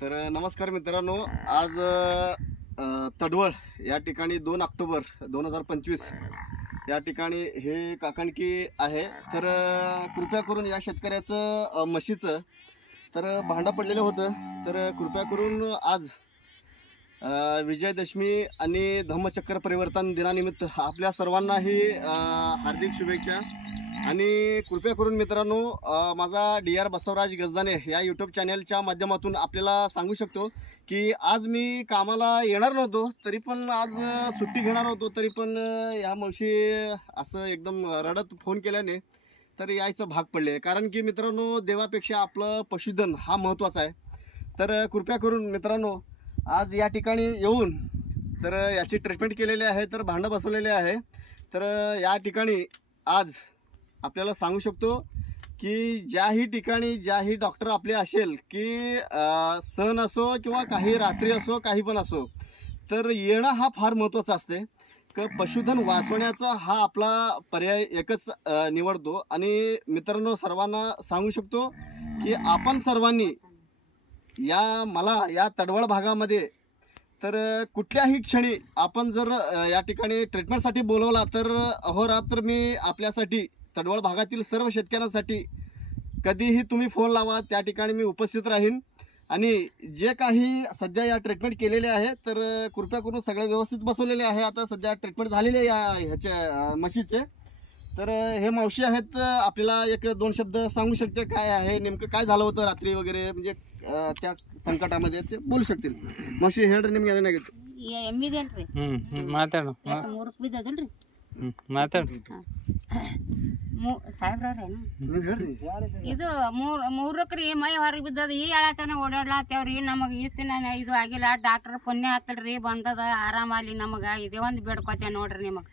तर नमस्कार मित्रांनो. आज तडवळ या ठिकाणी दोन ऑक्टोबर दोन हजार पंचवीस या ठिकाणी हे काकणकी आहे. तर कृपया करून या शेतकऱ्याचं म्हशीचं तर भांडं पडलेलं होतं. तर कृपया करून आज विजयदशमी आणि धम्मचक्र परिवर्तन दिनानिमित्त आपल्या सर्वांनाही हार्दिक शुभेच्छा. आणि कृपया करून मित्रांनो माझा डी आर बसवराज गजदाने या यूट्यूब चॅनलच्या माध्यमातून आपल्याला सांगू शकतो की आज मी कामाला येणार नव्हतो तरी पण आज सुट्टी घेणार होतो तरी पण या मावशी असं एकदम रडत फोन केल्याने तर यायचं भाग पडले. कारण की मित्रांनो देवापेक्षा आपलं पशुधन हा महत्त्वाचा आहे. तर कृपया करून मित्रांनो आज या ठिकाणी येऊन तर याची ट्रीटमेंट केलेली आहे तर भांडं बसवलेले आहे. तर या ठिकाणी आज आपल्याला सांगू शकतो की ज्याही ठिकाणी ज्याही डॉक्टर आपले असेल की सण असो किंवा काही रात्री असो काही पण असो तर येणं हा फार महत्त्वाचा असते. क पशुधन वाचवण्याचा हा आपला पर्याय एकच निवडतो. आणि मित्रांनो सर्वांना सांगू शकतो की आपण सर्वांनी या मला या तडवळ भागामध्ये तर कुठल्याही क्षणी आपण जर या ठिकाणी ट्रीटमेंटसाठी बोलवला तर अहोरात्र मी आपल्यासाठी तडवळ भागातील सर्व शेतकऱ्यांसाठी कधीही तुम्ही फोन लावा त्या ठिकाणी मी उपस्थित राहीन आणि जे काही सध्या या ट्रीटमेंट केलेले आहे तर अ, कृपया करून सगळं व्यवस्थित बसवलेले आहे आता सध्या ट्रीटमेंट झालेली आहे या ह्याच्या अ, म्हशीचे तर अ, हे मावशी आहेत अ, आपल्याला एक दोन शब्द सांगू शकते काय आहे नेमकं काय झालं होतं रात्री वगैरे म्हणजे अ, त्या संकटामध्ये ते बोलू शकतील मावशी ಹೇಳ್ರಿ ನಿಮ್ಗೆ ಏನಾಗಿತ್ತು ಎಮ್ಮಿದೇನ್ರಿ ಹ್ಮ್ ಹ್ಮ್ ಮಾತಾಡು ಎಷ್ಟು ಮೂರಕ್ಕೆ ಬಿದ್ದದಲ್ರಿ ಹ್ಮ್ ಮಾತಾಡು ಮೂ ಸಾಹೇಬ್ರೇನು ನೀವು ಹೇಳ್ರಿ. ಇದು ಮೂರ್ ಮೂರಕ್ಕೆ ರೀ ಮೈ ಹೊರಗೆ ಬಿದ್ದದ ಈ ಹೇಳತನ ಓಡಾಡ್ಲಾತೇವ್ರಿ ನಮಗೆ ಈ ದಿನ ಇದು ಆಗಿಲ್ಲ. ಡಾಕ್ಟರ್ ಪುಣ್ಯ ಹಾಕಲ್ರಿ ಬಂದದ ಆರಾಮಾಲಿ ನಮಗೆ. ಇದೇ ಒಂದು ಬೇಡ್ಕೋತೇವೆ ನೋಡ್ರಿ ನಿಮಗೆ.